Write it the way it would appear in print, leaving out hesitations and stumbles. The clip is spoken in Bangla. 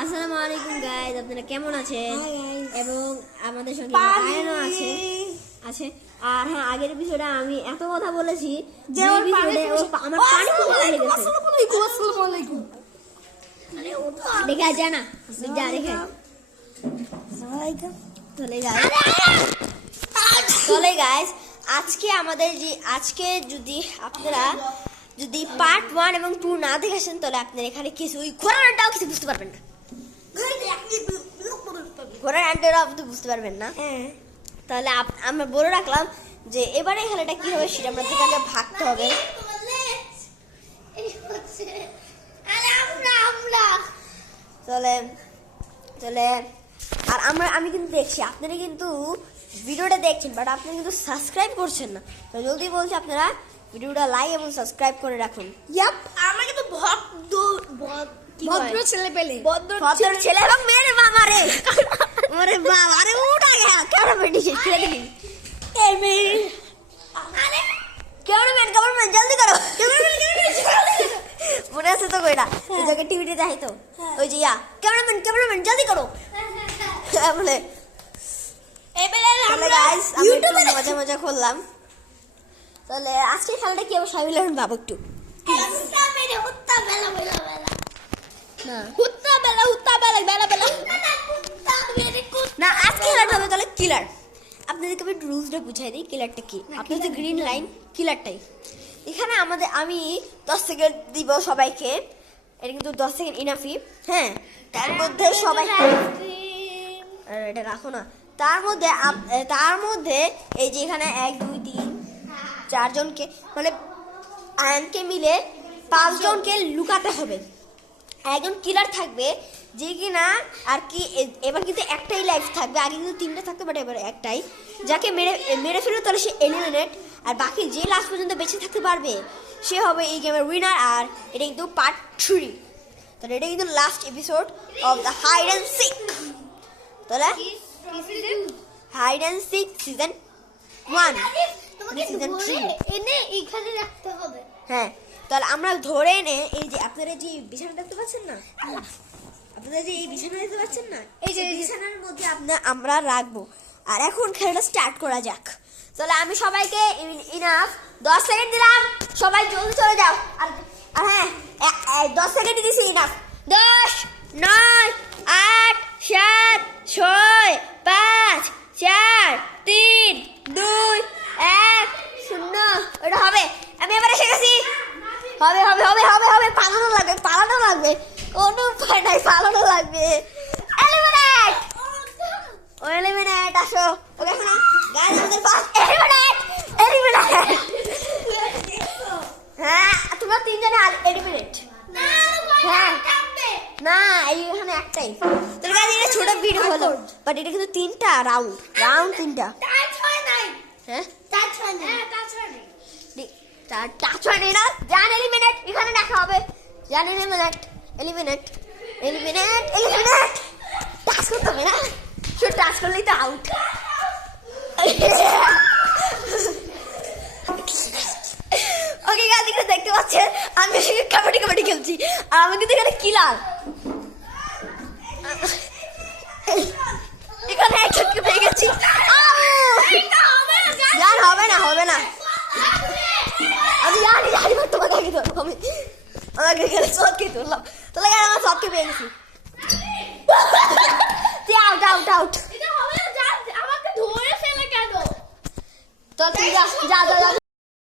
আসসালামু আলাইকুম গাইস, আপনারা কেমন আছেন? এবং আমাদের সঙ্গে আয়নও আছে। আর হ্যাঁ, আগের এপিসোডে আমি এত কথা বলেছি যে এপিসোডে আমার পানি ফুরিয়ে গেছে। আসসালামু আলাইকুম। দেখা যায় না, যা রেখে চলে গাইস। আজকে যদি আপনারা পার্ট 1 এবং 2 না দেখেছেন তাহলে আপনারা এখানে কিছুই ঘোড়াটাও কিছু বুঝতে পারবেন না। ঘোড়ার আন্ডারও আপনি বুঝতে পারবেন না। তাহলে আমরা বলে রাখলাম যে এবারে খেলাটা কি হবে সেটা আমাদের আগে ভাবতে হবে। চলে আর আমি কিন্তু দেখছি আপনারা কিন্তু ভিডিওটা দেখছেন, বাট আপনারা কিন্তু সাবস্ক্রাইব করছেন না। তো জলদি বলছি আপনারা ভিডিওটা লাইক এবং সাবস্ক্রাইব করে রাখুন। আমরা কিন্তু ভদ্র ছেলে পেলে ভদ্র ছেলে এবং মেরে বাবা রে ওরে বাবা রে উঠা গেল ক্যামেরাম্যান নিচে ছেড়ে দিন। এই মেয়ে ক্যামেরাম্যান জলদি করো। মনে আছে তো কইরা ওই জায়গায় টিভিতে দেখাই তো ওই যে ক্যামেরাম্যান জলদি করো বলে। গাইস মজা করলাম। তাহলে আজকে খেলাটা কি হবে সবাই মিলে ভাবো একটু। না আজকে খেলাটা হবে তাহলে কিলার। আপনাদেরকে আমি রুলসটা বুঝাই দিই। কিলারটা কি? আপনার যে গ্রিন লাইন কিলারটাই। এখানে আমি 10 সেকেন্ড দিব সবাইকে। এটা কিন্তু 10 সেকেন্ড ইনাফি। হ্যাঁ, তার মধ্যে সবাই এটা রাখো না। তার মধ্যে এই যে এখানে 1 2 3 4 জনকে মানে আয়নকে মিলে 5 জনকে লুকাতে হবে। একজন কিলার থাকবে যে কিনা আর কি এবার কিন্তু একটাই লাইফ থাকবে, আগে কিন্তু 3টা থাকতে, বাট এবার একটাই। যাকে মেরে ফেলবে তাহলে সে এলিমিনেট, আর বাকি যে লাস্ট পর্যন্ত বেঁচে থাকতে পারবে সে হবে এই গেমের উইনার। আর এটা কিন্তু পার্ট 3, তাহলে এটা কিন্তু last episode of the hide and seek. তাহলে hide and seek season 1 season 3 এনে এখানে রাখতে হবে। হ্যাঁ, তাহলে আমরা ধরে এনে এই যে আপনারা যে বিছানা দেখতে পাচ্ছেন না, আপনারা যে এই বিছানা দেখতে পাচ্ছেন না, এই যে বিছানার মধ্যে আমরা রাখবো। আর এখন খেলাটা স্টার্ট করা যাক। তাহলে আমি সবাইকে ইনাফ 10 সেকেন্ড দিলাম, সবাই জলদি চলে যাও। আর হ্যাঁ 10 সেকেন্ড দিয়েছি ইনাফ। 10 9 8 7 6 5 4 3 2 1 0। এটা হবে। আমি এবার এসে গেছি। হবে পালানো লাগবে কোনো উপায় নাই, পালানো লাগবে। এলিমিনেট আসো। ওকে না গাইস, আমাদের ফার্স্ট এলিমিনেট। হ্যাঁ, তোমরা 3 জনে এলিমিনেট। হ্যাঁ না, এইখানে একটাই। তোর গাইস এটা ছোট ভিডিও হলো, বাট এটা কিন্তু 3টা রাউন্ড 3টা। টাচ হয় নাই। হ্যাঁ টাচ হয় নাই। টাচ হয় না। জান এলিমিনেট এখানে দেখা হবে। জান এলিমিনেট টাচ করতে হবে না, শুধু টাচ করলেই তো আউট। ওকে গাইস, এখানে দেখতে পাচ্ছেন আমি কাবাডি খেলছি, আর আমি কিন্তু এখানে কিলার। এখানে একজনকে পেয়ে গেছি। জান হবে না আমি জানি তোমাকে আগে ধরবো। আমাকে এখানে শটকে ধরলাম, তাহলে আমার শটকে পেয়ে গেছি। আউট। আমাকে ধরে ফেলে কেন? তো তুই যা।